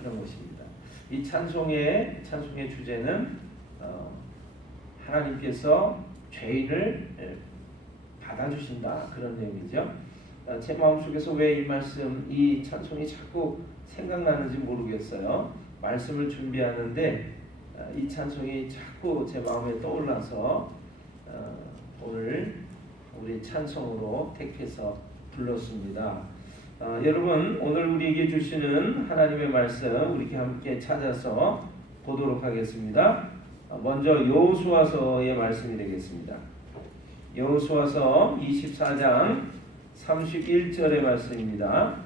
그런 것입니다. 이 찬송의 주제는 하나님께서 죄인을 받아주신다, 그런 내용이죠. 제 마음속에서 왜 이 말씀, 이 찬송이 자꾸 생각나는지 모르겠어요. 말씀을 준비하는데 이 찬송이 자꾸 제 마음에 떠올라서 오늘 우리 찬송으로 택해서 불렀습니다. 여러분, 오늘 우리에게 주시는 하나님의 말씀 우리 함께 찾아서 보도록 하겠습니다. 먼저 여호수아서의 말씀이 되겠습니다. 여호수아서 24장 31절의 말씀입니다.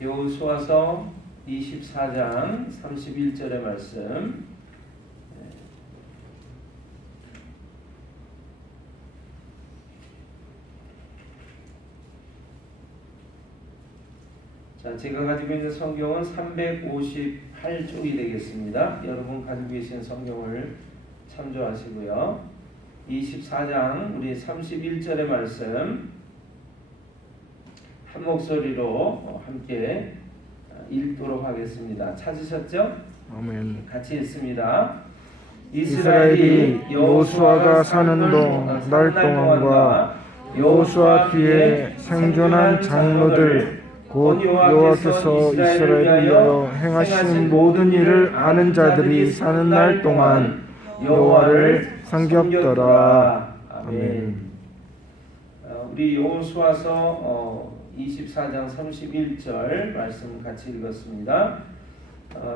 여호수아서 24장 31절의 말씀. 자, 제가 가지고 있는 성경은 358쪽이 되겠습니다. 여러분 가지고 계신 성경을 참조하시고요. 24장 우리 31절의 말씀 한 목소리로 함께 읽도록 하겠습니다. 찾으셨죠? 아멘. 같이 읽습니다. 이스라엘이 여호수아가 사는 날 동안과 여호수아 뒤에 생존한 장로들 곧 여호와께서 이스라엘을 위하여 행하신 모든 일을 아는 자들이 사는 날 동안 여호와를 섬겼더라. 아멘. 우리 여호수아서 24장 31절 말씀 같이 읽었습니다.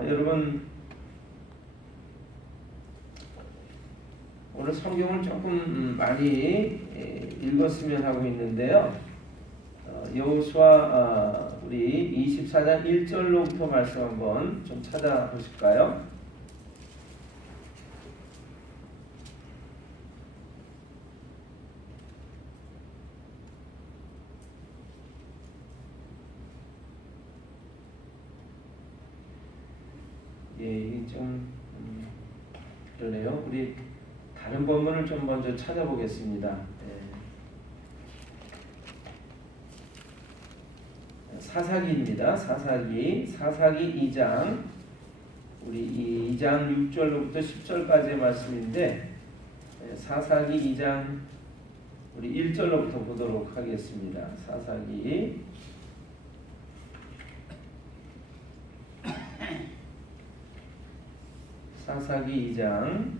여러분, 오늘 성경을 조금 많이 읽었으면 하고 있는데요. 여호수아 우리 24장 1절로부터 말씀 한번 좀 찾아보실까요? 예, 좀 그러네요. 우리 다른 본문을 좀 먼저 찾아보겠습니다. 사사기입니다. 사사기 2장 우리 2장 6절로부터 10절까지의 말씀인데 사사기 2장 우리 1절로부터 보도록 하겠습니다. 사사기 2장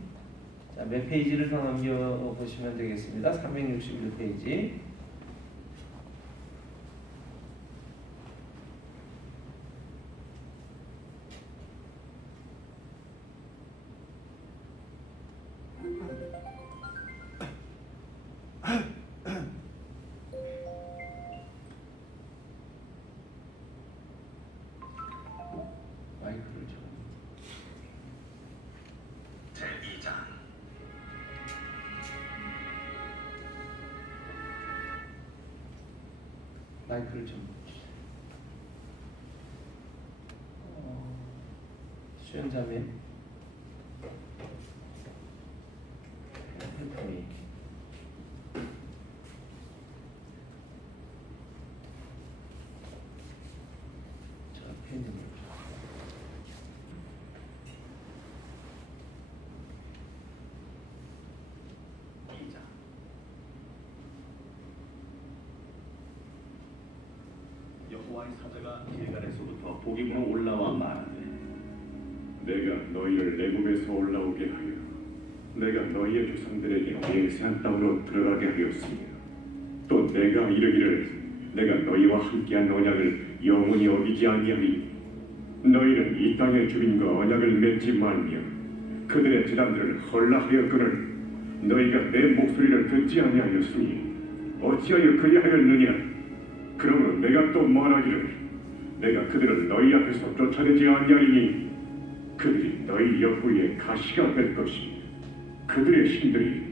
몇 페이지를 더 넘겨보시면 되겠습니다. 361페이지. 마이크를 좀. 제2장 마이크를 좀. 수연자매 핸드폰이 저 펜 좀. 여호와의 사자가 길갈에서부터 북이므로 올라와 말하되 내가 너희를 애굽에서 올라오게 하여 내가 너희의 조상들에게 맹세한 땅으로 들어가게 하였으며 또 내가 이르기를 내가 너희와 함께한 언약을 영원히 어기지 아니하리 너희는 이 땅의 주민과 언약을 맺지 말며 그들의 제단들을 헐라하였거늘 너희가 내 목소리를 듣지 아니하였으니 어찌하여 그리하였느냐 그러므로 내가 또 말하기를 내가 그들을 너희 앞에서 쫓아내지 아니하리니 그들이 너희 옆구리에 가시가 될 것이니 그들의 힘들이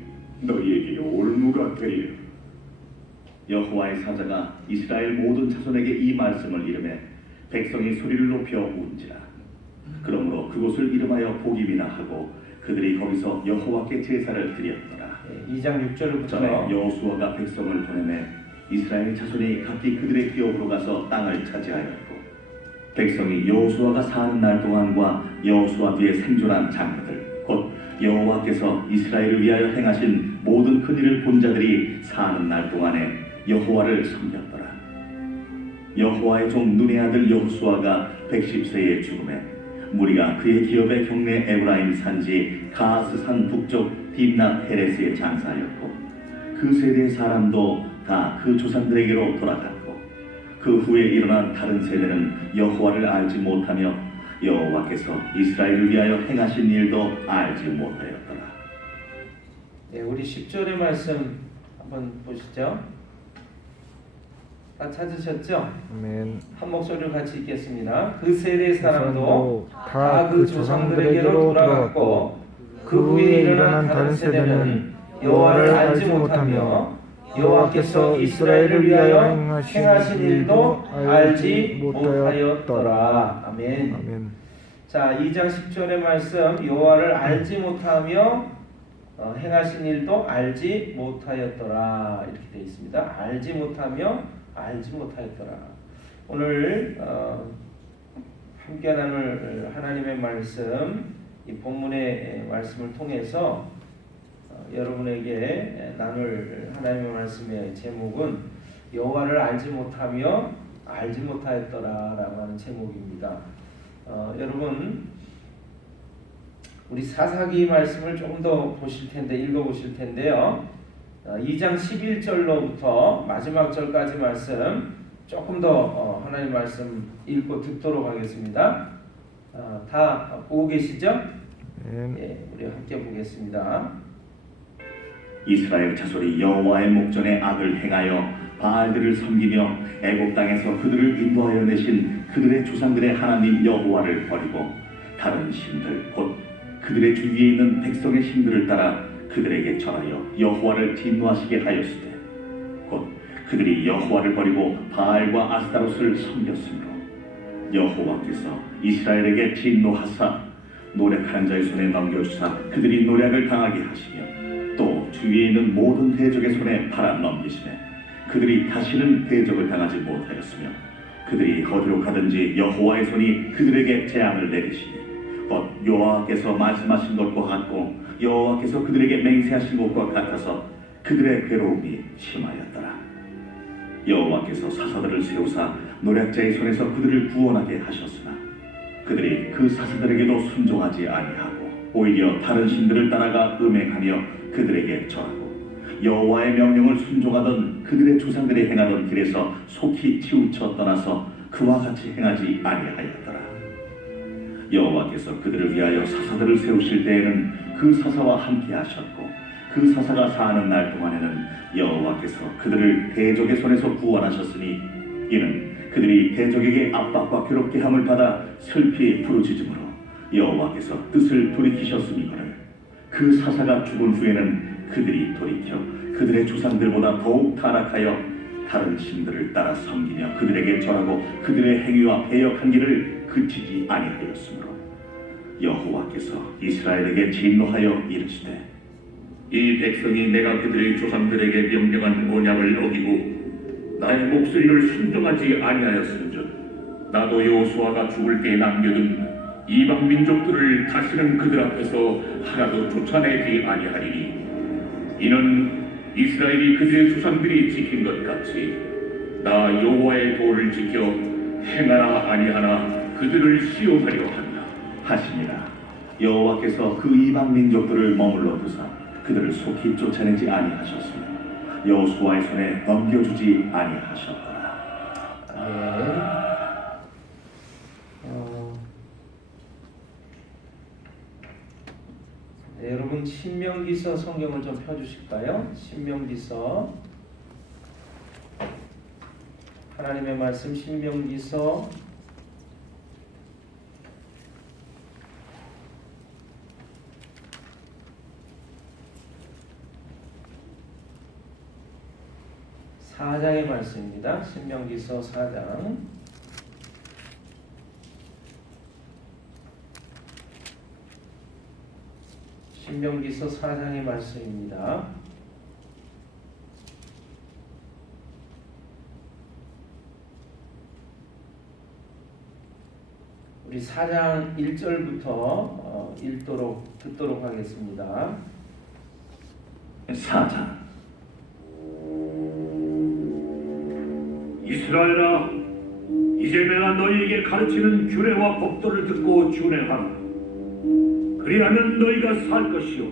너희에게 올무가 되리라. 여호와의 사자가 이스라엘 모든 자손에게 이 말씀을 이르매 백성이 소리를 높여 운지라. 그러므로 그곳을 이름하여 보기미나 하고 그들이 거기서 여호와께 제사를 드렸더라. 2장 6절부터 전에 여호수아가 백성을 보내매 이스라엘 자손이 각기 그들의 기업으로 가서 땅을 차지하였고 백성이 여호수아가 사는 날 동안과 여호수아 뒤에 생존한 장로들 곧 여호와께서 이스라엘을 위하여 행하신 모든 큰 일을 본 자들이 사는 날 동안에 여호와를 섬겼더라. 여호와의 종 눈의 아들 여호수아가 110세에 죽음에 무리가 그의 기업의 경내 에브라임 산지 가스산 북쪽 딥낫 헤레스에 장사하였고 그 세대의 사람도 다 그 조상들에게로 돌아갔고 그 후에 일어난 다른 세대는 여호와를 알지 못하며 여호와께서 이스라엘을 위하여 행하신 일도 알지 못하였더라. 네, 우리 10절의 말씀 한번 보시죠. 다 찾으셨죠? 아멘. 한 목소리로 같이 읽겠습니다. 그 세대 사람도 다 그 조상들에게로 돌아갔고 그 후에 일어난 다른 세대는 여호와를 알지 못하며 여호와께서 이스라엘을 위하여 행하신 일도 알지 못하였더라. 아멘. 아멘. 자, 2장 10절의 말씀 여호와를 알지 못하며 행하신 일도 알지 못하였더라 이렇게 되어 있습니다. 알지 못하며 알지 못하였더라. 오늘 함께 나눌 하나님의 말씀 이 본문의 말씀을 통해서 여러분에게 나눌 하나님의 말씀의 제목은 여호와를 알지 못하며 알지 못하였더라라고 하는 제목입니다. 여러분 우리 사사기 말씀을 조금 더 보실 텐데 읽어보실 텐데요. 2장 11절로부터 마지막 절까지 말씀 조금 더 하나님 말씀 읽고 듣도록 하겠습니다. 다 보고 계시죠? 예, 우리 함께 보겠습니다. 이스라엘 자손이 여호와의 목전에 악을 행하여 바알들을 섬기며 애굽 땅에서 그들을 인도하여 내신 그들의 조상들의 하나님 여호와를 버리고 다른 신들 곧 그들의 주위에 있는 백성의 신들을 따라 그들에게 절하여 여호와를 진노하시게 하였으되 곧 그들이 여호와를 버리고 바알과 아스타롯을 섬겼으므로 여호와께서 이스라엘에게 진노하사 노력하는 자의 손에 넘겨주사 그들이 노력을 당하게 하시며 또 주위에 있는 모든 대적의 손에 팔아 넘기시매 그들이 다시는 대적을 당하지 못하였으며 그들이 어디로 가든지 여호와의 손이 그들에게 재앙을 내리시니 곧 여호와께서 말씀하신 것과 같고 여호와께서 그들에게 맹세하신 것과 같아서 그들의 괴로움이 심하였더라. 여호와께서 사사들을 세우사 노략자의 손에서 그들을 구원하게 하셨으나 그들이 그 사사들에게도 순종하지 아니하고 오히려 다른 신들을 따라가 음행하며 그들에게 절하고 여호와의 명령을 순종하던 그들의 조상들이 행하던 길에서 속히 치우쳐 떠나서 그와 같이 행하지 아니하였더라. 여호와께서 그들을 위하여 사사들을 세우실 때에는 그 사사와 함께 하셨고 그 사사가 사는 날 동안에는 여호와께서 그들을 대적의 손에서 구원하셨으니 이는 그들이 대적에게 압박과 괴롭게 함을 받아 슬피 부르짖음으로 여호와께서 뜻을 돌이키셨음이거늘 그 사사가 죽은 후에는 그들이 돌이켜 그들의 조상들보다 더욱 타락하여 다른 신들을 따라 섬기며 그들에게 절하고 그들의 행위와 배역한 길을 그치지 아니하였으므로 여호와께서 이스라엘에게 진노하여 이르시되 이 백성이 내가 그들의 조상들에게 명령한 언약을 어기고 나의 목소리를 순종하지 아니하였은즉 나도 여호수아가 죽을 때 남겨둔 이방 민족들을 다시는 그들 앞에서 하나도 쫓아내지 아니하리니 이는 이스라엘이 그들의 조상들이 지킨 것 같이 나 여호와의 도를 지켜 행하나 아니하나 그들을 시험하려 한다 하시니라. 여호와께서 그 이방 민족들을 머물러 두사 그들을 속히 쫓아내지 아니하셨으며 여호수아의 손에 넘겨주지 아니하셨더라. 네, 여러분 신명기서 성경을 좀 펴주실까요? 신명기서 하나님의 말씀 신명기서 4장의 말씀입니다. 신명기서 4장. 신명기서 4장의 말씀입니다. 우리 4장 1절부터 읽도록 듣도록 하겠습니다. 4장. 이스라엘아, 이제 내가 너희에게 가르치는 규례와 법도를 듣고 준행하라. 그리하면 너희가 살 것이요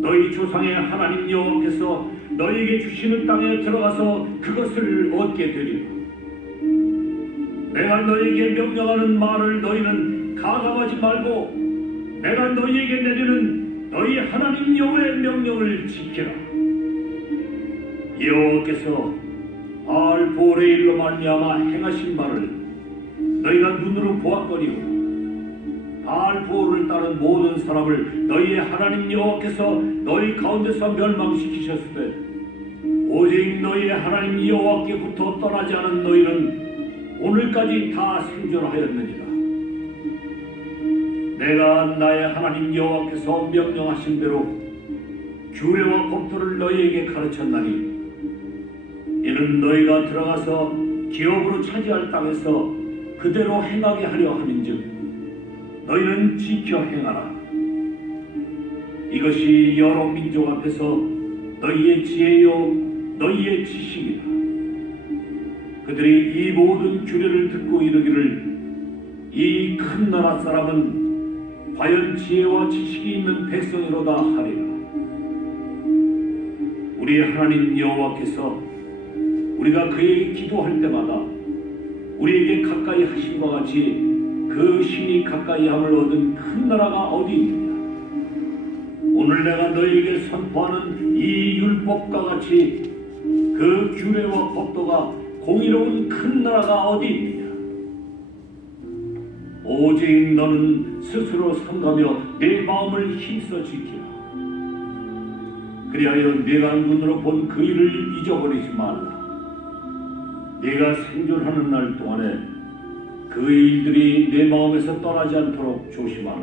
너희 조상의 하나님 여호와께서 너희에게 주시는 땅에 들어가서 그것을 얻게 되리라. 내가 너희에게 명령하는 말을 너희는 가감하지 말고 내가 너희에게 내리는 너희 하나님 여호와의 명령을 지키라. 여호와께서 바알보올의 일로 말미암아 행하신 바를 너희가 눈으로 보았거니와 바알보올을 따른 모든 사람을 너희의 하나님 여호와께서 너희 가운데서 멸망시키셨을 때 오직 너희의 하나님 여호와께부터 떠나지 않은 너희는 오늘까지 다 생존하였느니라. 내가 나의 하나님 여호와께서 명령하신 대로 규례와 법도를 너희에게 가르쳤나니 이는 너희가 들어가서 기업으로 차지할 땅에서 그대로 행하게 하려 함인즉 너희는 지켜 행하라. 이것이 여러 민족 앞에서 너희의 지혜요 너희의 지식이라. 그들이 이 모든 규례를 듣고 이르기를 이 큰 나라 사람은 과연 지혜와 지식이 있는 백성이로다 하리라. 우리 하나님 여호와께서 우리가 그에게 기도할 때마다 우리에게 가까이 하신 것 같이 그 신이 가까이함을 얻은 큰 나라가 어디 있느냐. 오늘 내가 너희에게 선포하는 이 율법과 같이 그 규례와 법도가 공의로운 큰 나라가 어디 있느냐. 오직 너는 스스로 삼가며 내 마음을 힘써 지키라. 그리하여 네가 눈으로 본 그 일을 잊어버리지 말라. 네가 생존하는 날 동안에 그 일들이 내 마음에서 떠나지 않도록 조심하라.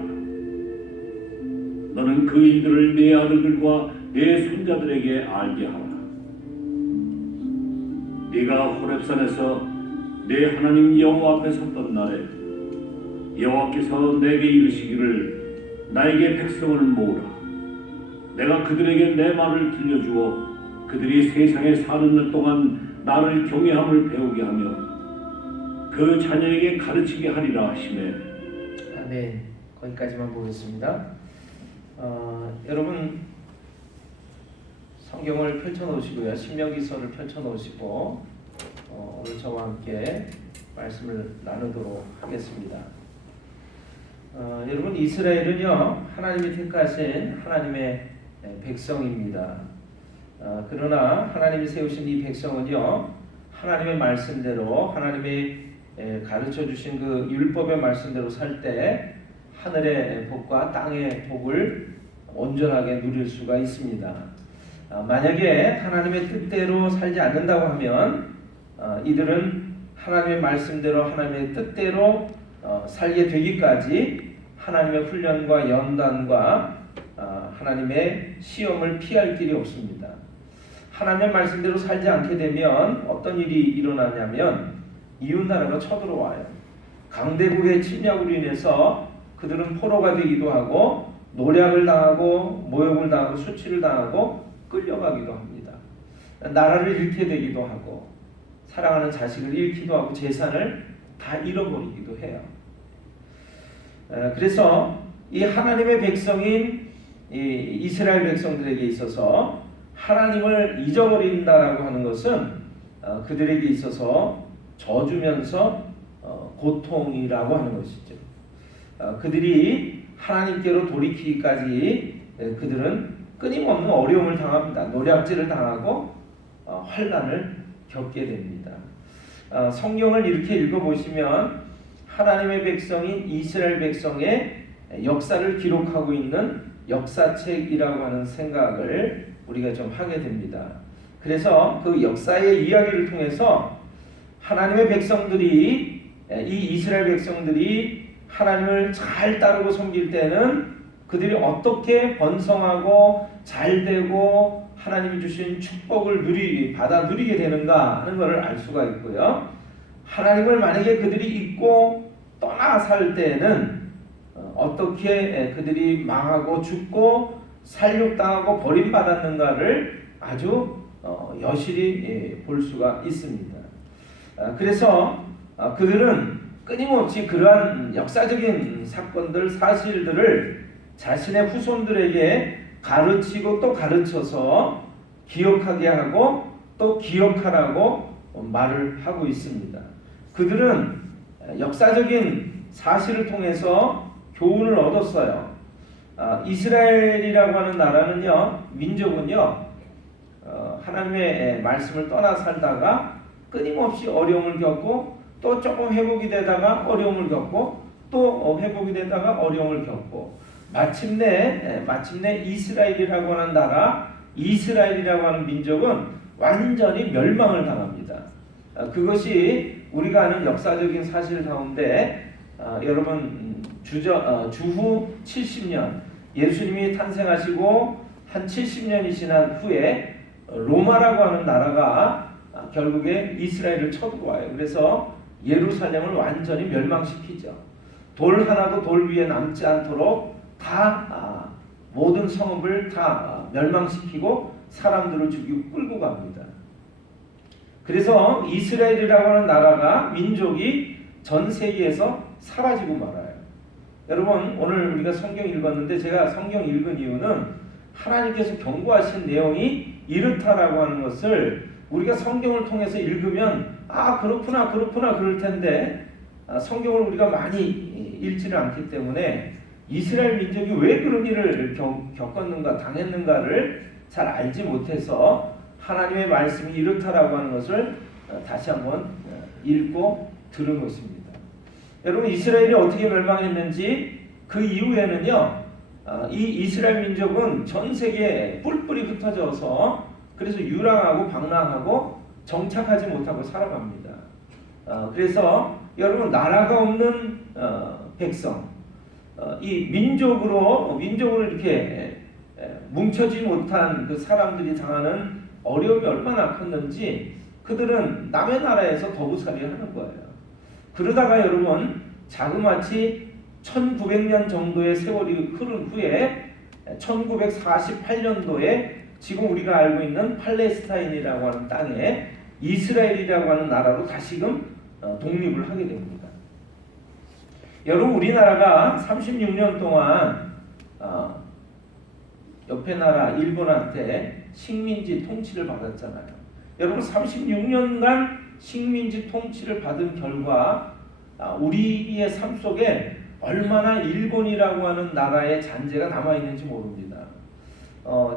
너는 그 일들을 내 아들들과 내 손자들에게 알게 하라. 네가 호렙산에서 내 하나님 여호와 앞에 섰던 날에 여호와께서 내게 이르시기를 나에게 백성을 모으라. 내가 그들에게 내 말을 들려주어 그들이 세상에 사는 날 동안 나를 경외함을 배우게 하며 그 자녀에게 가르치게 하리라 하시매. 아멘. 거기까지만 보겠습니다. 여러분 성경을 펼쳐놓으시고요. 신명기서를 펼쳐놓으시고 오늘 저와 함께 말씀을 나누도록 하겠습니다. 여러분 이스라엘은요 하나님이 택하신 하나님의 백성입니다. 그러나 하나님이 세우신 이 백성은요 하나님의 말씀대로 하나님이 가르쳐 주신 그 율법의 말씀대로 살 때 하늘의 복과 땅의 복을 온전하게 누릴 수가 있습니다. 만약에 하나님의 뜻대로 살지 않는다고 하면 이들은 하나님의 말씀대로 하나님의 뜻대로 살게 되기까지 하나님의 훈련과 연단과 하나님의 시험을 피할 길이 없습니다. 하나님의 말씀대로 살지 않게 되면 어떤 일이 일어나냐면 이웃나라가 쳐들어와요. 강대국의 침략으로 인해서 그들은 포로가 되기도 하고 노략을 당하고 모욕을 당하고 수치를 당하고 끌려가기도 합니다. 나라를 잃게 되기도 하고 사랑하는 자식을 잃기도 하고 재산을 다 잃어버리기도 해요. 그래서 이 하나님의 백성인 이 이스라엘 백성들에게 있어서 하나님을 잊어버린다라고 하는 것은 그들에게 있어서 저주면서 고통이라고 하는 것이죠. 그들이 하나님께로 돌이키기까지 그들은 끊임없는 어려움을 당합니다. 노략질을 당하고 환난을 겪게 됩니다. 성경을 이렇게 읽어보시면 하나님의 백성인 이스라엘 백성의 역사를 기록하고 있는 역사책이라고 하는 생각을 우리가 좀 하게 됩니다. 그래서 그 역사의 이야기를 통해서 하나님의 백성들이 이 이스라엘 백성들이 하나님을 잘 따르고 섬길 때는 그들이 어떻게 번성하고 잘되고 하나님이 주신 축복을 받아 누리게 되는가 하는 것을 알 수가 있고요. 하나님을 만약에 그들이 잊고 떠나 살 때는 어떻게 그들이 망하고 죽고 살육당하고 버림받았는가를 아주 여실히 볼 수가 있습니다. 그래서 그들은 끊임없이 그러한 역사적인 사건들, 사실들을 자신의 후손들에게 가르치고 또 가르쳐서 기억하게 하고 또 기억하라고 말을 하고 있습니다. 그들은 역사적인 사실을 통해서 교훈을 얻었어요. 이스라엘이라고 하는 나라는요, 민족은요, 하나님의 말씀을 떠나 살다가 끊임없이 어려움을 겪고 또 조금 회복이 되다가 어려움을 겪고 또 회복이 되다가 어려움을 겪고 마침내 이스라엘이라고 하는 나라, 이스라엘이라고 하는 민족은 완전히 멸망을 당합니다. 그것이 우리가 아는 역사적인 사실 가운데 여러분 주후 70년 예수님이 탄생하시고 한 70년이 지난 후에 로마라고 하는 나라가 결국에 이스라엘을 쳐들어와요. 그래서 예루살렘을 완전히 멸망시키죠. 돌 하나도 돌 위에 남지 않도록 다 모든 성읍을 다 멸망시키고 사람들을 죽이고 끌고 갑니다. 그래서 이스라엘이라고 하는 나라가 민족이 전 세계에서 사라지고 말아요. 여러분 오늘 우리가 성경 읽었는데 제가 성경 읽은 이유는 하나님께서 경고하신 내용이 이렇다라고 하는 것을 우리가 성경을 통해서 읽으면 그렇구나 그럴 텐데 성경을 우리가 많이 읽지를 않기 때문에 이스라엘 민족이 왜 그런 일을 겪었는가 당했는가를 잘 알지 못해서 하나님의 말씀이 이렇다라고 하는 것을 다시 한번 읽고 들은 것입니다. 여러분 이스라엘이 어떻게 멸망했는지 그 이후에는요 이 이스라엘 민족은 전 세계에 뿔뿔이 흩어져서 그래서 유랑하고 방랑하고 정착하지 못하고 살아갑니다. 그래서 여러분 나라가 없는 백성 이 민족으로 이렇게 뭉쳐지 못한 그 사람들이 당하는 어려움이 얼마나 컸는지 그들은 남의 나라에서 거부살이 하는 거예요. 그러다가 여러분 자그마치 1900년 정도의 세월이 흐른 후에 1948년도에 지금 우리가 알고 있는 팔레스타인이라고 하는 땅에 이스라엘이라고 하는 나라로 다시금 독립을 하게 됩니다. 여러분 우리나라가 36년 동안 옆에 나라 일본한테 식민지 통치를 받았잖아요. 여러분 36년간 식민지 통치를 받은 결과 우리의 삶 속에 얼마나 일본이라고 하는 나라의 잔재가 남아있는지 모릅니다.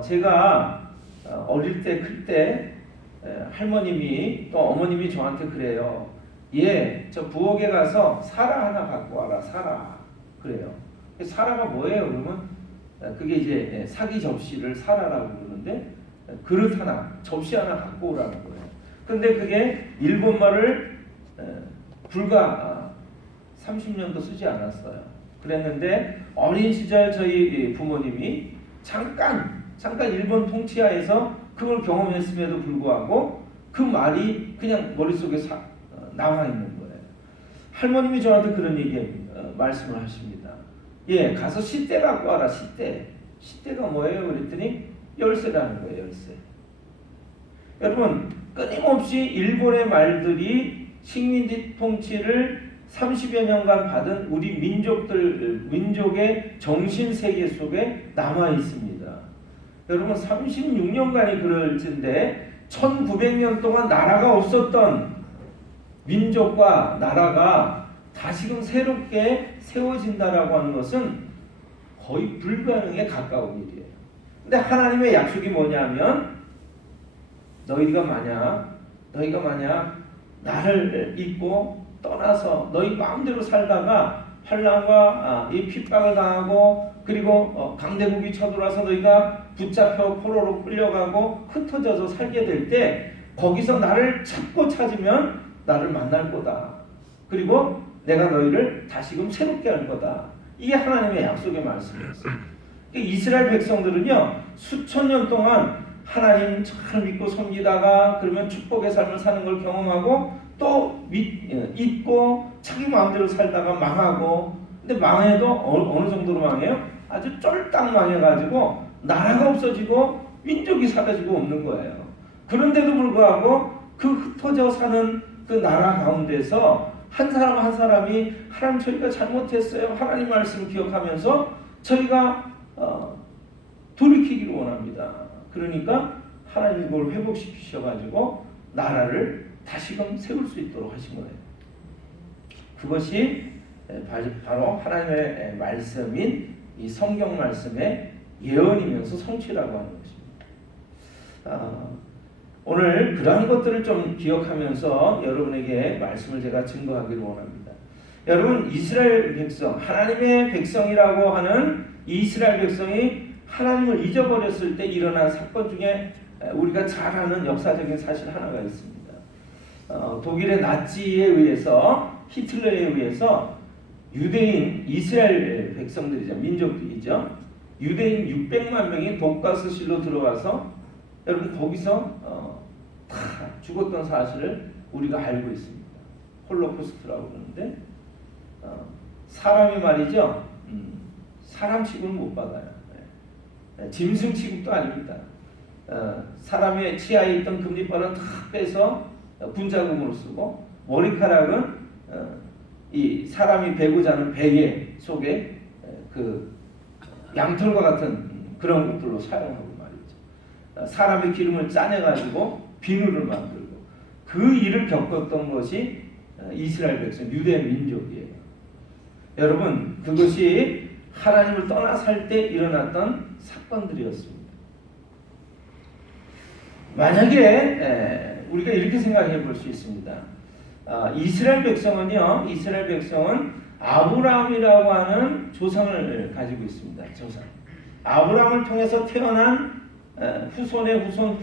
제가 어릴 때 클 때 할머님이 또 어머님이 저한테 그래요. 저 부엌에 가서 사라 하나 갖고 와라. 사라. 그래요. 사라가 뭐예요? 그러면 그게 이제 사기 접시를 사라라고 그러는데 그릇 하나, 접시 하나 갖고 오라는 거예요. 근데 그게 일본말을 불과 30년도 쓰지 않았어요. 그랬는데 어린 시절 저희 부모님이 잠깐 일본 통치하에서 그걸 경험했음에도 불구하고 그 말이 그냥 머릿속에 남아 있는 거예요. 할머님이 저한테 그런 말씀을 하십니다. 가서 시대 갖고 와라. 시대가 뭐예요? 그랬더니 열쇠라는 거예요. 열쇠. 여러분 끊임없이 일본의 말들이 식민지 통치를 30여 년간 받은 우리 민족의 정신 세계 속에 남아 있습니다. 여러분 36년간이 그럴 텐데 1900년 동안 나라가 없었던 민족과 나라가 다시금 새롭게 세워진다라고 하는 것은 거의 불가능에 가까운 일이에요. 근데 하나님의 약속이 뭐냐면 너희가 만약 나를 잊고 떠나서 너희 마음대로 살다가 환난과 이 핍박을 당하고 그리고 강대국이 쳐들어와서 너희가 붙잡혀 포로로 끌려가고 흩어져서 살게 될 때 거기서 나를 찾고 찾으면 나를 만날 거다. 그리고 내가 너희를 다시금 새롭게 할 거다. 이게 하나님의 약속의 말씀이었어요. 이스라엘 백성들은요 수천 년 동안 하나님 잘 믿고 섬기다가 그러면 축복의 삶을 사는 걸 경험하고 또 잊고 자기 마음대로 살다가 망하고, 근데 망해도 어느 정도로 망해요? 아주 쫄딱 망해가지고 나라가 없어지고 민족이 사라지고 없는 거예요. 그런데도 불구하고 그 흩어져 사는 그 나라 가운데서 한 사람 한 사람이 하나님 저희가 잘못했어요. 하나님 말씀 기억하면서 저희가 돌이키기를 원합니다. 그러니까 하나님이 그걸 회복시키셔가지고 나라를 다시금 세울 수 있도록 하신 거예요. 그것이 바로 하나님의 말씀인 이 성경 말씀의 예언이면서 성취라고 하는 것입니다. 오늘 그러한 것들을 좀 기억하면서 여러분에게 말씀을 제가 증거하기를 원합니다. 여러분, 이스라엘 백성, 하나님의 백성이라고 하는 이스라엘 백성이 하나님을 잊어버렸을 때 일어난 사건 중에 우리가 잘 아는 역사적인 사실 하나가 있습니다. 독일의 나치에 의해서, 히틀러에 의해서 유대인 이스라엘 백성들이죠, 민족들이죠, 유대인 600만 명이 독가스실로 들어와서 여러분 거기서 다 죽었던 사실을 우리가 알고 있습니다. 홀로코스트라고 그러는데 사람이 말이죠, 사람 취급을 못 받아요. 짐승 취급도 아닙니다. 사람의 치아에 있던 금리빨은 다 빼서 분자금으로 쓰고, 머리카락은 이 사람이 베고 자는 베개 속에 그 양털과 같은 그런 것들로 사용하고 말이죠. 사람의 기름을 짜내가지고 비누를 만들고, 그 일을 겪었던 것이 이스라엘 백성, 유대 민족이에요. 여러분, 그것이 하나님을 떠나 살 때 일어났던 사건들이었습니다. 만약에 우리가 이렇게 생각해 볼 수 있습니다. 이스라엘 백성은 아브라함이라고 하는 조상을 가지고 있습니다. 조상. 아브라함을 통해서 태어난 후손의 후손,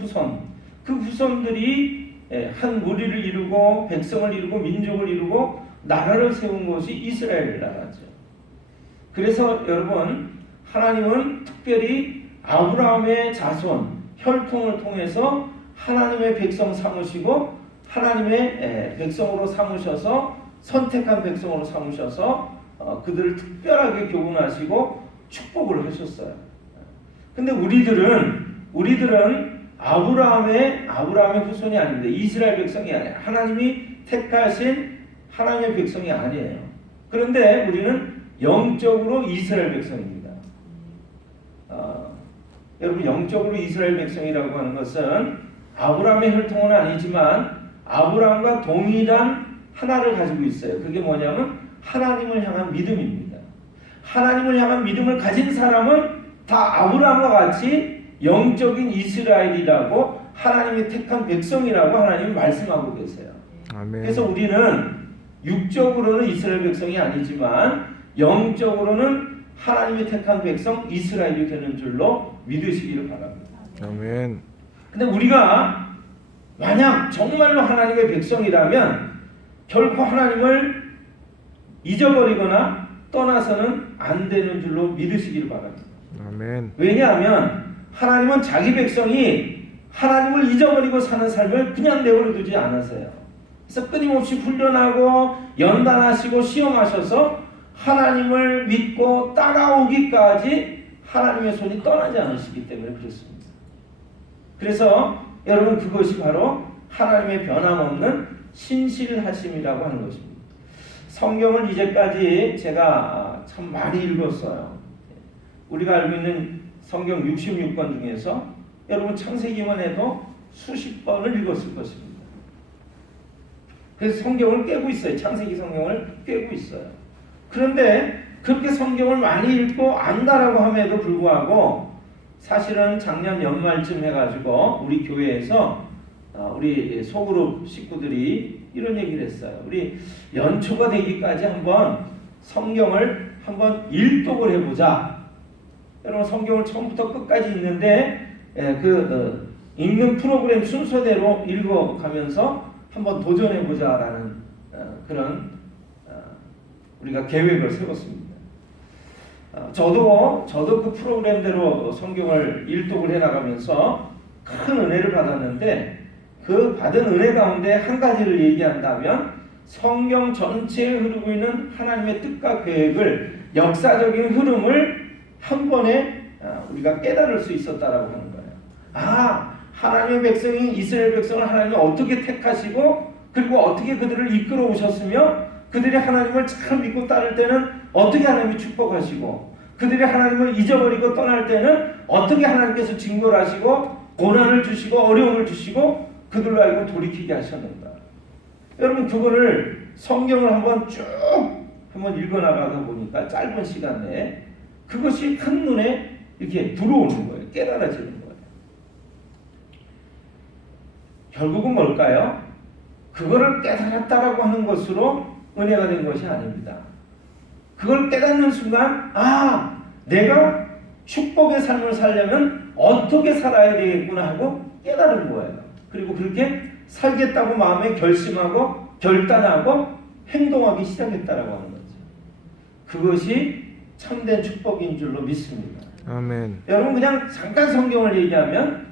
그 후손들이 한 무리를 이루고 백성을 이루고 민족을 이루고 나라를 세운 것이 이스라엘 나라죠. 그래서 여러분, 하나님은 특별히 아브라함의 자손, 혈통을 통해서 하나님의 백성 삼으시고 하나님의 백성으로 삼으셔서, 선택한 백성으로 삼으셔서 그들을 특별하게 교훈하시고 축복을 하셨어요. 근데 우리들은 아브라함의 후손이 아닙니다. 이스라엘 백성이 아니에요. 하나님이 택하신 하나님의 백성이 아니에요. 그런데 우리는 영적으로 이스라엘 백성입니다. 여러분, 영적으로 이스라엘 백성이라고 하는 것은 아브라함의 혈통은 아니지만 아브라함과 동일한 하나를 가지고 있어요. 그게 뭐냐면 하나님을 향한 믿음입니다. 하나님을 향한 믿음을 가진 사람은 다 아브라함과 같이 영적인 이스라엘이라고, 하나님이 택한 백성이라고 하나님이 말씀하고 계세요. 아멘. 그래서 우리는 육적으로는 이스라엘 백성이 아니지만 영적으로는 하나님이 택한 백성 이스라엘이 되는 줄로 믿으시기를 바랍니다. 아멘. 근데 우리가 만약 정말로 하나님의 백성이라면 결코 하나님을 잊어버리거나 떠나서는 안 되는 줄로 믿으시기를 바랍니다. 아멘. 왜냐하면 하나님은 자기 백성이 하나님을 잊어버리고 사는 삶을 그냥 내버려 두지 않으세요. 그래서 끊임없이 훈련하고 연단하시고 시험하셔서 하나님을 믿고 따라오기까지 하나님의 손이 떠나지 않으시기 때문에 그렇습니다. 그래서 여러분, 그것이 바로 하나님의 변함없는 신실하심이라고 하는 것입니다. 성경을 이제까지 제가 참 많이 읽었어요. 우리가 알고 있는 성경 66권 중에서 여러분 창세기만 해도 수십 번을 읽었을 것입니다. 그래서 성경을 꿰고 있어요. 창세기 성경을 꿰고 있어요. 그런데 그렇게 성경을 많이 읽고 안다라고 함에도 불구하고 사실은 작년 연말쯤 해가지고 우리 교회에서 우리 소그룹 식구들이 이런 얘기를 했어요. 우리 연초가 되기까지 한번 성경을 한번 일독을 해보자. 여러분 성경을 처음부터 끝까지 읽는데 읽는 프로그램 순서대로 읽어가면서 한번 도전해보자라는 그런 우리가 계획을 세웠습니다. 저도 그 프로그램대로 성경을 일독을 해나가면서 큰 은혜를 받았는데 그 받은 은혜 가운데 한 가지를 얘기한다면 성경 전체에 흐르고 있는 하나님의 뜻과 계획을 역사적인 흐름을 한 번에 우리가 깨달을 수 있었다라고 하는 거예요. 하나님의 백성이 이스라엘 백성을 하나님이 어떻게 택하시고 그리고 어떻게 그들을 이끌어 오셨으며 그들이 하나님을 잘 믿고 따를 때는 어떻게 하나님이 축복하시고 그들이 하나님을 잊어버리고 떠날 때는 어떻게 하나님께서 징벌 하시고 고난을 주시고 어려움을 주시고 그들로 하여금 돌이키게 하셨는가. 여러분 그거를 성경을 한번 쭉 한번 읽어나가다 보니까 짧은 시간 내에 그것이 한눈에 이렇게 들어오는 거예요. 깨달아지는 거예요. 결국은 뭘까요? 그거를 깨달았다라고 하는 것으로 은혜가 된 것이 아닙니다. 그걸 깨닫는 순간 내가 축복의 삶을 살려면 어떻게 살아야 되겠구나 하고 깨달은 거예요. 그리고 그렇게 살겠다고 마음에 결심하고 결단하고 행동하기 시작했다라고 하는 거죠. 그것이 참된 축복인 줄로 믿습니다. 아멘. 여러분 그냥 잠깐 성경을 얘기하면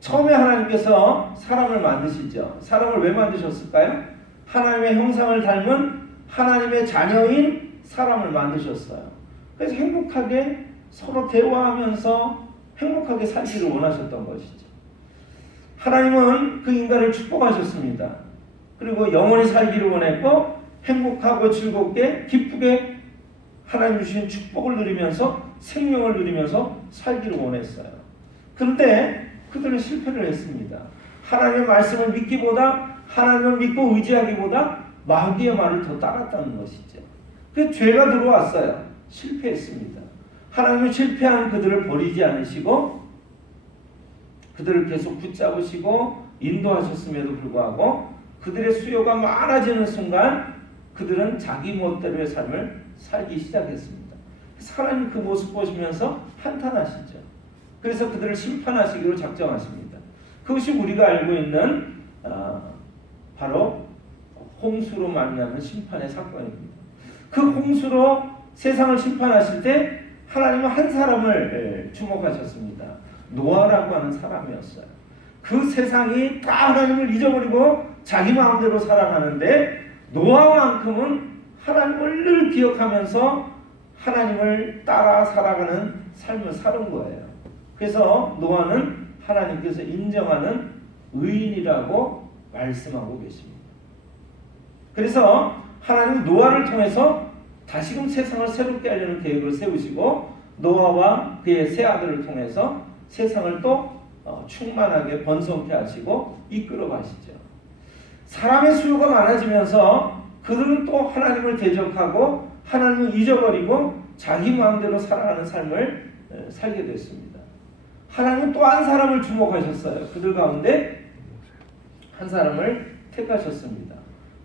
처음에 하나님께서 사람을 만드시죠. 사람을 왜 만드셨을까요? 하나님의 형상을 닮은 하나님의 자녀인 사람을 만드셨어요. 그래서 행복하게 서로 대화하면서 행복하게 살기를 원하셨던 것이죠. 하나님은 그 인간을 축복하셨습니다. 그리고 영원히 살기를 원했고 행복하고 즐겁게 기쁘게 하나님 주신 축복을 누리면서 생명을 누리면서 살기를 원했어요. 그런데 그들은 실패를 했습니다. 하나님의 말씀을 믿기보다 하나님을 믿고 의지하기보다 마귀의 말을 더 따랐다는 것이죠. 그래서 죄가 들어왔어요. 실패했습니다. 하나님은 실패한 그들을 버리지 않으시고 그들을 계속 붙잡으시고 인도하셨음에도 불구하고 그들의 수요가 많아지는 순간 그들은 자기 멋대로의 삶을 살기 시작했습니다. 하나님 그 모습 보시면서 한탄하시죠. 그래서 그들을 심판하시기로 작정하십니다. 그것이 우리가 알고 있는 바로 홍수로 말미암은 심판의 사건입니다. 그 홍수로 세상을 심판하실 때 하나님은 한 사람을 주목하셨습니다. 노아라고 하는 사람이었어요. 그 세상이 다 하나님을 잊어버리고 자기 마음대로 살아가는데 노아만큼은 하나님을 늘 기억하면서 하나님을 따라 살아가는 삶을 사는 거예요. 그래서 노아는 하나님께서 인정하는 의인이라고 말씀하고 계십니다. 그래서 하나님은 노아를 통해서 다시금 세상을 새롭게 하려는 계획을 세우시고 노아와 그의 세 아들을 통해서 세상을 또 충만하게 번성케 하시고 이끌어 가시죠. 사람의 수요가 많아지면서 그들은 또 하나님을 대적하고 하나님을 잊어버리고 자기 마음대로 살아가는 삶을 살게 됐습니다. 하나님은 또 한 사람을 주목하셨어요. 그들 가운데 한 사람을 택하셨습니다.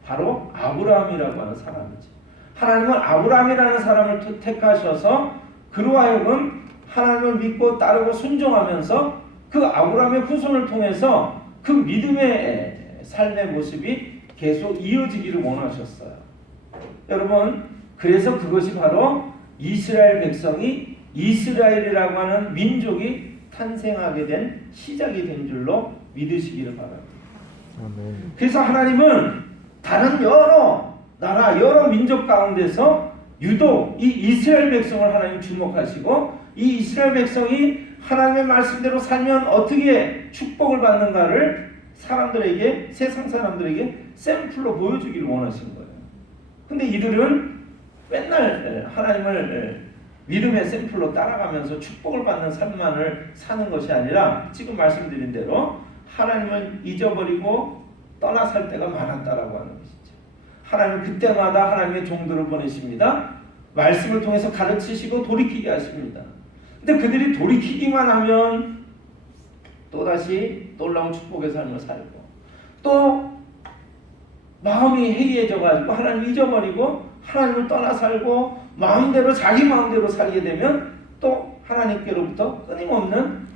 바로 아브라함이라고 하는 사람이죠. 하나님은 아브라함이라는 사람을 택하셔서 그로 하여금 하나님을 믿고 따르고 순종하면서 그 아브라함의 후손을 통해서 그 믿음의 삶의 모습이 계속 이어지기를 원하셨어요. 여러분, 그래서 그것이 바로 이스라엘 백성이 이스라엘이라고 하는 민족이 탄생하게 된 시작이 된 줄로 믿으시기를 바랍니다. 아멘. 그래서 하나님은 다른 여러 나라, 여러 민족 가운데서 유독 이 이스라엘 백성을 하나님 주목하시고 이 이스라엘 백성이 하나님의 말씀대로 살면 어떻게 축복을 받는가를 사람들에게, 세상 사람들에게 샘플로 보여주기를 원하신 거예요. 근데 이들은 맨날 하나님을 믿음의 샘플로 따라가면서 축복을 받는 삶만을 사는 것이 아니라 지금 말씀드린 대로 하나님을 잊어버리고 떠나 살 때가 많았다라고 하는 것이죠. 하나님 그때마다 하나님의 종들을 보내십니다. 말씀을 통해서 가르치시고 돌이키게 하십니다. 근데 그들이 돌이키기만 하면 또다시 놀라운 축복의 삶을 살고 또 마음이 해이해져가지고 하나님 잊어버리고 하나님을 떠나 살고 마음대로 자기 마음대로 살게 되면 또 하나님께로부터 끊임없는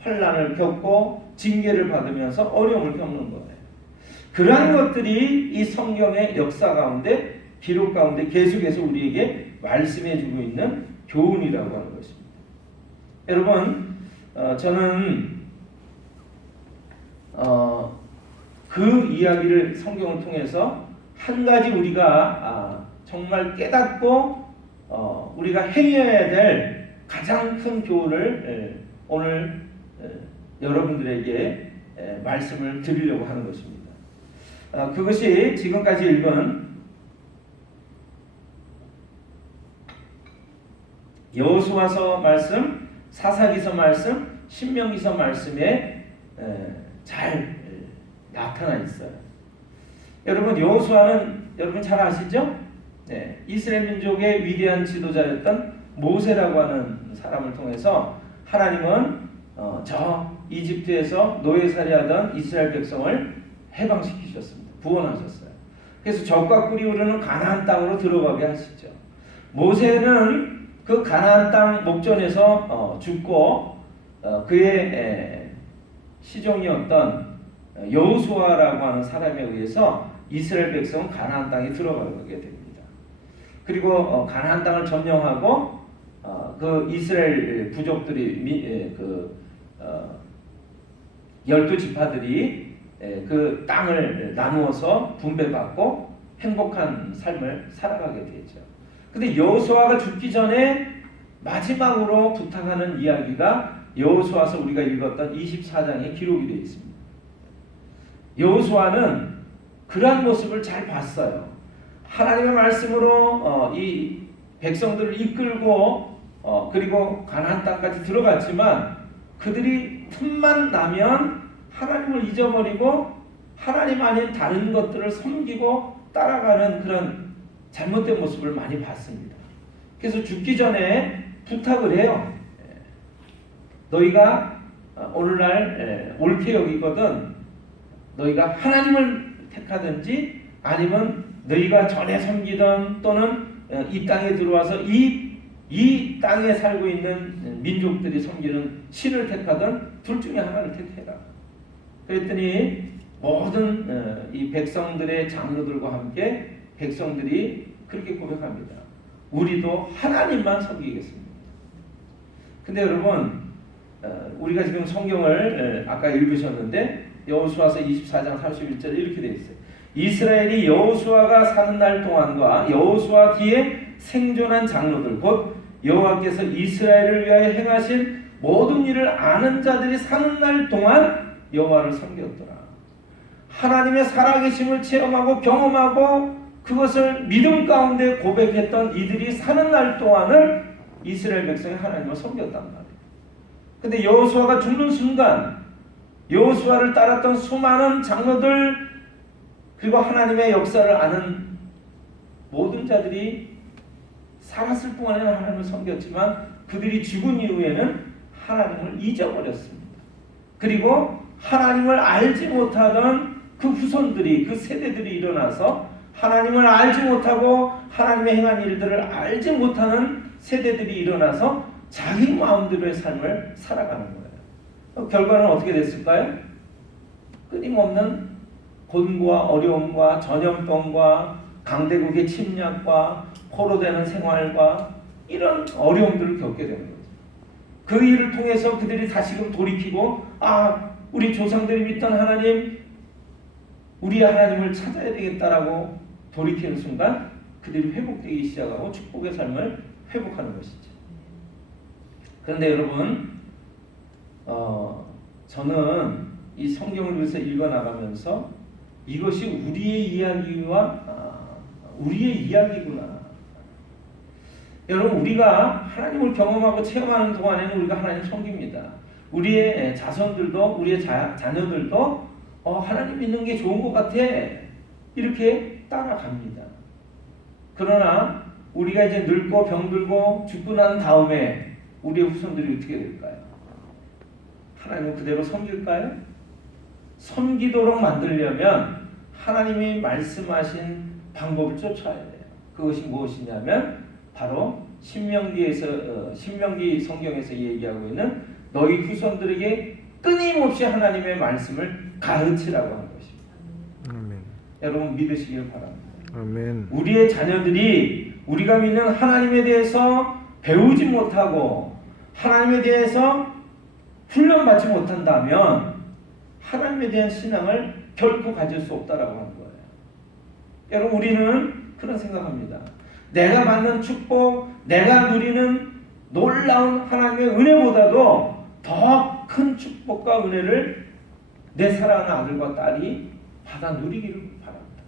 환난을 겪고 징계를 받으면서 어려움을 겪는 거예요. 그러한 것들이 이 성경의 역사 가운데 기록 가운데 계속해서 우리에게 말씀해주고 있는 교훈이라고 하는 것입니다. 여러분, 저는 그 이야기를 성경을 통해서 한 가지 우리가 정말 깨닫고 우리가 행해야 될 가장 큰 교훈을 오늘 여러분들에게 말씀을 드리려고 하는 것입니다. 그것이 지금까지 읽은 여호수아서 말씀, 사사기서 말씀, 신명기서 말씀에 잘 나타나 있어요. 여러분, 여호수아는 여러분 잘 아시죠? 네, 이스라엘 민족의 위대한 지도자였던 모세라고 하는 사람을 통해서 하나님은 저 이집트에서 노예살이하던 이스라엘 백성을 해방시키셨습니다. 구원하셨어요. 그래서 적과 꿀이 흐르는 가나안 땅으로 들어가게 하시죠. 모세는 그 가나안 땅 목전에서 죽고 그의 시종이었던 여호수아라고 하는 사람에 의해서 이스라엘 백성은 가나안 땅에 들어가게 됩니다. 그리고 가나안 땅을 점령하고 그 이스라엘 부족들이 12지파들이 그 땅을 나누어서 분배받고 행복한 삶을 살아가게 되죠. 근데 여호수아가 죽기 전에 마지막으로 부탁하는 이야기가 여호수아서 우리가 읽었던 24장에 기록이 되어 있습니다. 여호수아는 그러한 모습을 잘 봤어요. 하나님의 말씀으로 이 백성들을 이끌고 그리고 가나안 땅까지 들어갔지만 그들이 틈만 나면 하나님을 잊어버리고 하나님 아닌 다른 것들을 섬기고 따라가는 그런 잘못된 모습을 많이 봤습니다. 그래서 죽기 전에 부탁을 해요. 너희가 오늘날 옳게 여기거든 너희가 하나님을 택하든지 아니면 너희가 전에 섬기던 또는 이 땅에 들어와서 이 땅에 살고 있는 민족들이 섬기는 신을 택하든 둘 중에 하나를 택해라. 그랬더니 모든 이 백성들의 장로들과 함께 백성들이 그렇게 고백합니다. 우리도 하나님만 섬기겠습니다. 근데 여러분, 우리가 지금 성경을 아까 읽으셨는데 여호수아서 24장 31절에 이렇게 되어 있어요. 이스라엘이 여호수아가 사는 날 동안과 여호수아 뒤에 생존한 장로들 곧 여호와께서 이스라엘을 위하여 행하신 모든 일을 아는 자들이 사는 날 동안 여호와를 섬겼더라. 하나님의 살아계심을 체험하고 경험하고 그것을 믿음 가운데 고백했던 이들이 사는 날 동안을 이스라엘 백성이 하나님을 섬겼단 말이에요. 근데 여호수아가 죽는 순간 여호수아를 따랐던 수많은 장로들 그리고 하나님의 역사를 아는 모든 자들이 살았을 동안에는 하나님을 섬겼지만 그들이 죽은 이후에는 하나님을 잊어버렸습니다. 그리고 하나님을 알지 못하던 그 후손들이 그 세대들이 일어나서 하나님을 알지 못하고 하나님의 행한 일들을 알지 못하는 세대들이 일어나서 자기 마음대로의 삶을 살아가는 거예요. 결과는 어떻게 됐을까요? 끊임없는 곤고와 어려움과 전염병과 강대국의 침략과 포로되는 생활과 이런 어려움들을 겪게 되는 거죠. 그 일을 통해서 그들이 다시금 돌이키고 우리 조상들이 믿던 하나님 우리 하나님을 찾아야 되겠다라고 돌이키는 순간 그들이 회복되기 시작하고 축복의 삶을 회복하는 것이죠. 그런데 여러분 저는 이 성경을 위해서 읽어나가면서 이것이 우리의 이야기와 우리의 이야기구나. 여러분 우리가 하나님을 경험하고 체험하는 동안에는 우리가 하나님 섬깁니다. 우리의 자손들도 우리의 자녀들도 하나님 믿는 게 좋은 것 같아 이렇게 따라갑니다. 그러나 우리가 이제 늙고 병들고 죽고 난 다음에 우리의 후손들이 어떻게 될까요? 하나님을 그대로 섬길까요? 섬기도록 만들려면 하나님이 말씀하신 방법을 쫓아야 돼요. 그것이 무엇이냐면 바로 신명기 성경에서 얘기하고 있는 너희 후손들에게 끊임없이 하나님의 말씀을 가르치라고 하는 것입니다. 아멘. 여러분 믿으시길 바랍니다. 아멘. 우리의 자녀들이 우리가 믿는 하나님에 대해서 배우지 못하고 하나님에 대해서 훈련받지 못한다면 하나님에 대한 신앙을 결코 가질 수 없다라고 하는 거예요. 여러분 우리는 그런 생각합니다. 내가 받는 축복, 내가 누리는 놀라운 하나님의 은혜보다도 더 큰 축복과 은혜를 내 사랑하는 아들과 딸이 받아 누리기를 바랍니다.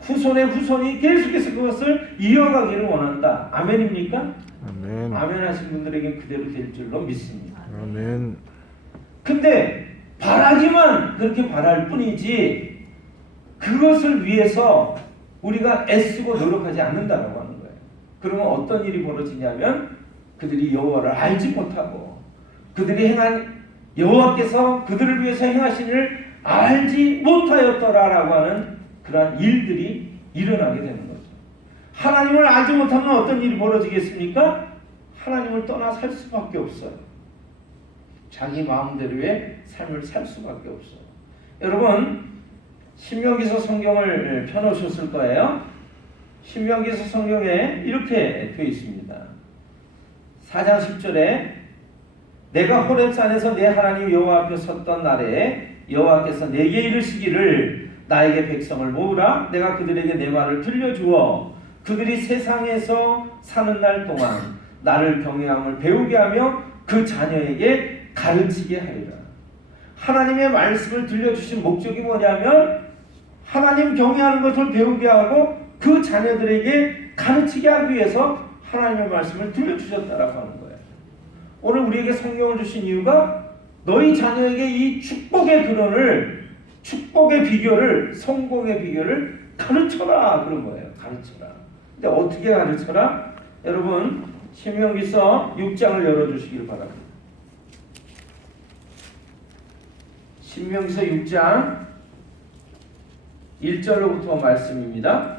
후손의 후손이 계속해서 그것을 이어가기를 원한다. 아멘입니까? 아멘. 아멘 하신 분들에게 그대로 될 줄로 믿습니다. 아멘. 근데 바라기만 그렇게 바랄 뿐이지 그것을 위해서 우리가 애쓰고 노력하지 않는다라고 하는 거예요. 그러면 어떤 일이 벌어지냐면 그들이 여호와를 알지 못하고 그들이 행한 여호와께서 그들을 위해서 행하신 일을 알지 못하였더라라고 하는 그러한 일들이 일어나게 되는 거죠. 하나님을 알지 못하면 어떤 일이 벌어지겠습니까? 하나님을 떠나 살 수밖에 없어요. 자기 마음대로의 삶을 살 수밖에 없어요. 여러분 신명기서 성경을 펴놓으셨을 거예요. 신명기서 성경에 이렇게 되어 있습니다. 4장 10절에 내가 호렙산에서 내 하나님 여호와 앞에 섰던 날에 여호와께서 내게 이르시기를 나에게 백성을 모으라. 내가 그들에게 내 말을 들려주어 그들이 세상에서 사는 날 동안 나를 경외함을 배우게 하며 그 자녀에게 가르치게 하리라. 하나님의 말씀을 들려주신 목적이 뭐냐면 하나님 경외하는 것을 배우게 하고 그 자녀들에게 가르치게 하기 위해서 하나님의 말씀을 들려주셨다라고 하는 거예요. 오늘 우리에게 성경을 주신 이유가 너희 자녀에게 이 축복의 근원을, 축복의 비결을, 성공의 비결을 가르쳐라 그런 거예요. 가르쳐라. 근데 어떻게 가르쳐라? 여러분 신명기서 6장을 열어주시길 바랍니다. 신명기서 6장 1절로부터 말씀입니다.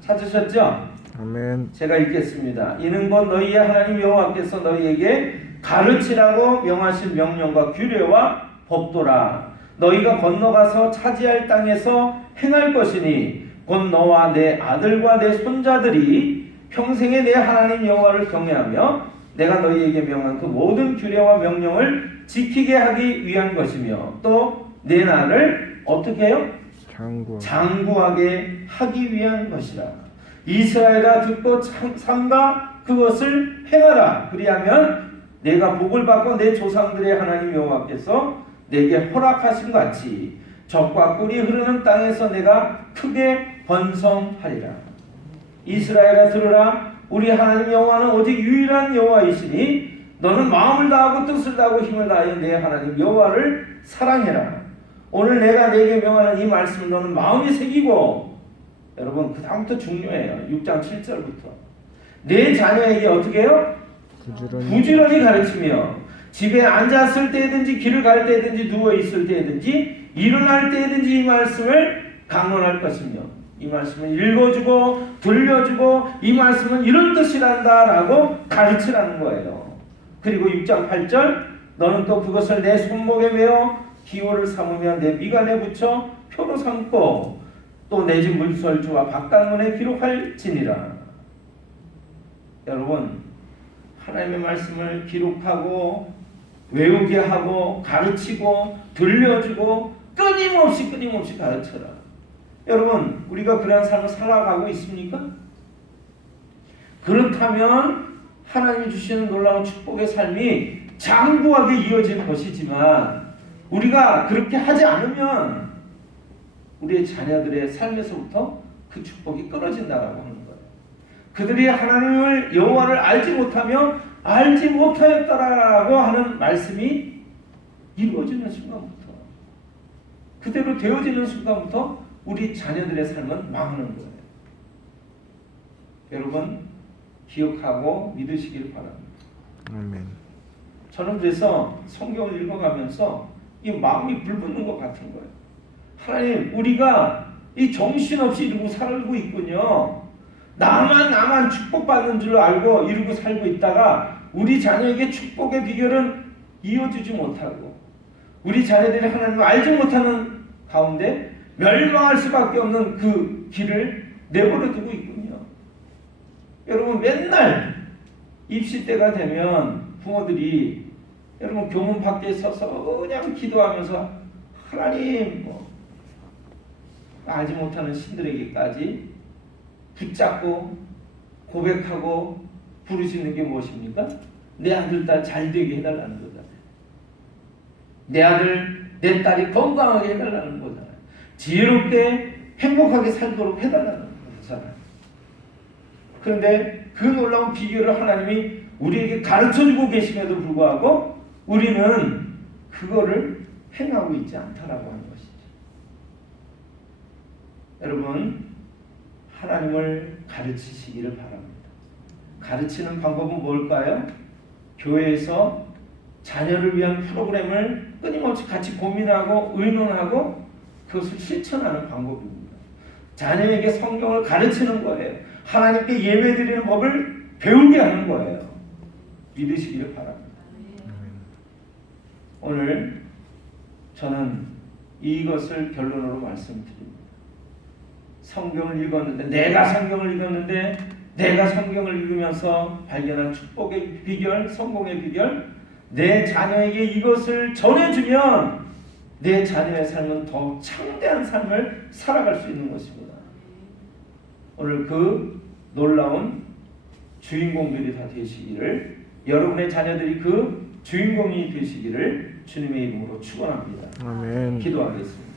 찾으셨죠? 아멘. 제가 읽겠습니다. 이는 곧 너희의 하나님 여호와께서 너희에게 가르치라고 명하신 명령과 규례와 법도라. 너희가 건너가서 차지할 땅에서 행할 것이니 곧 너와 내 아들과 내 손자들이 평생에 내 하나님 여호와를 경외하며 내가 너희에게 명한 그 모든 규례와 명령을 지키게 하기 위한 것이며 또 내 나를 어떻게 해요? 장구하게 하기 위한 것이라. 이스라엘아 듣고 삼가 그것을 행하라. 그리하면 내가 복을 받고 내 조상들의 하나님 여호와께서 내게 허락하신 같이 젖과 꿀이 흐르는 땅에서 내가 크게 번성하리라. 이스라엘아 들으라. 우리 하나님 여호와는 오직 유일한 여호와이시니 너는 마음을 다하고 뜻을 다하고 힘을 다하여 내 하나님 여호와를 사랑해라. 오늘 내가 내게 명하는 이 말씀을 너는 마음에 새기고, 여러분 그 다음부터 중요해요. 6장 7절부터 내 자녀에게 어떻게 해요? 부지런히 가르치며 집에 앉았을 때든지 길을 갈 때든지 누워있을 때든지 일어날 때든지 이 말씀을 강론할 것이며 이 말씀을 읽어주고 들려주고 이 말씀은 이런 뜻이란다 라고 가르치라는 거예요. 그리고 6장 8절 너는 또 그것을 내 손목에 메어 기호를 삼으며 내 미간에 붙여 표로 삼고 또 내 집 문설주와 바깥문에 기록할지니라. 여러분 하나님의 말씀을 기록하고 외우게 하고 가르치고 들려주고 끊임없이 가르쳐라. 여러분 우리가 그런 삶을 살아가고 있습니까? 그렇다면 하나님이 주시는 놀라운 축복의 삶이 장구하게 이어질 것이지만 우리가 그렇게 하지 않으면 우리의 자녀들의 삶에서부터 그 축복이 끊어진다라고 하는 거예요. 그들이 하나님을 여호와를 알지 못하며 알지 못하였다라고 하는 말씀이 이루어지는 순간부터 그대로 되어지는 순간부터 우리 자녀들의 삶은 망하는 거예요. 여러분 기억하고 믿으시길 바랍니다. 아멘. 저는 그래서 성경을 읽어가면서 이 마음이 불붙는 것 같은 거예요. 하나님 우리가 이 정신없이 이러고 살고 있군요. 나만 축복받는 줄 알고 이러고 살고 있다가 우리 자녀에게 축복의 비결은 이어주지 못하고 우리 자녀들이 하나님을 알지 못하는 가운데 멸망할 수밖에 없는 그 길을 내버려 두고 있군요. 여러분 맨날 입시 때가 되면 부모들이 여러분 교문 밖에 서서 그냥 기도하면서 하나님 알지 못하는 신들에게까지 붙잡고 고백하고 부르시는 게 무엇입니까? 내 아들 딸 잘 되게 해달라는 거잖아요. 내 아들 내 딸이 건강하게 해달라는 거잖아요. 지혜롭게 행복하게 살도록 해달라는 거잖아요. 그런데 그 놀라운 비결을 하나님이 우리에게 가르쳐주고 계심에도 불구하고 우리는 그거를 행하고 있지 않다라고 하는 것이죠. 여러분 하나님을 가르치시기를 바랍니다. 가르치는 방법은 뭘까요? 교회에서 자녀를 위한 프로그램을 끊임없이 같이 고민하고 의논하고 그것을 실천하는 방법입니다. 자녀에게 성경을 가르치는 거예요. 하나님께 예배드리는 법을 배우게 하는 거예요. 믿으시기를 바랍니다. 오늘 저는 이것을 결론으로 말씀드립니다. 성경을 읽었는데 내가 성경을 읽으면서 발견한 축복의 비결, 성공의 비결, 내 자녀에게 이것을 전해주면 내 자녀의 삶은 더 창대한 삶을 살아갈 수 있는 것입니다. 오늘 그 놀라운 주인공들이 다 되시기를, 여러분의 자녀들이 그 주인공이 되시기를 주님의 이름으로 축원합니다. 아멘. 기도하겠습니다.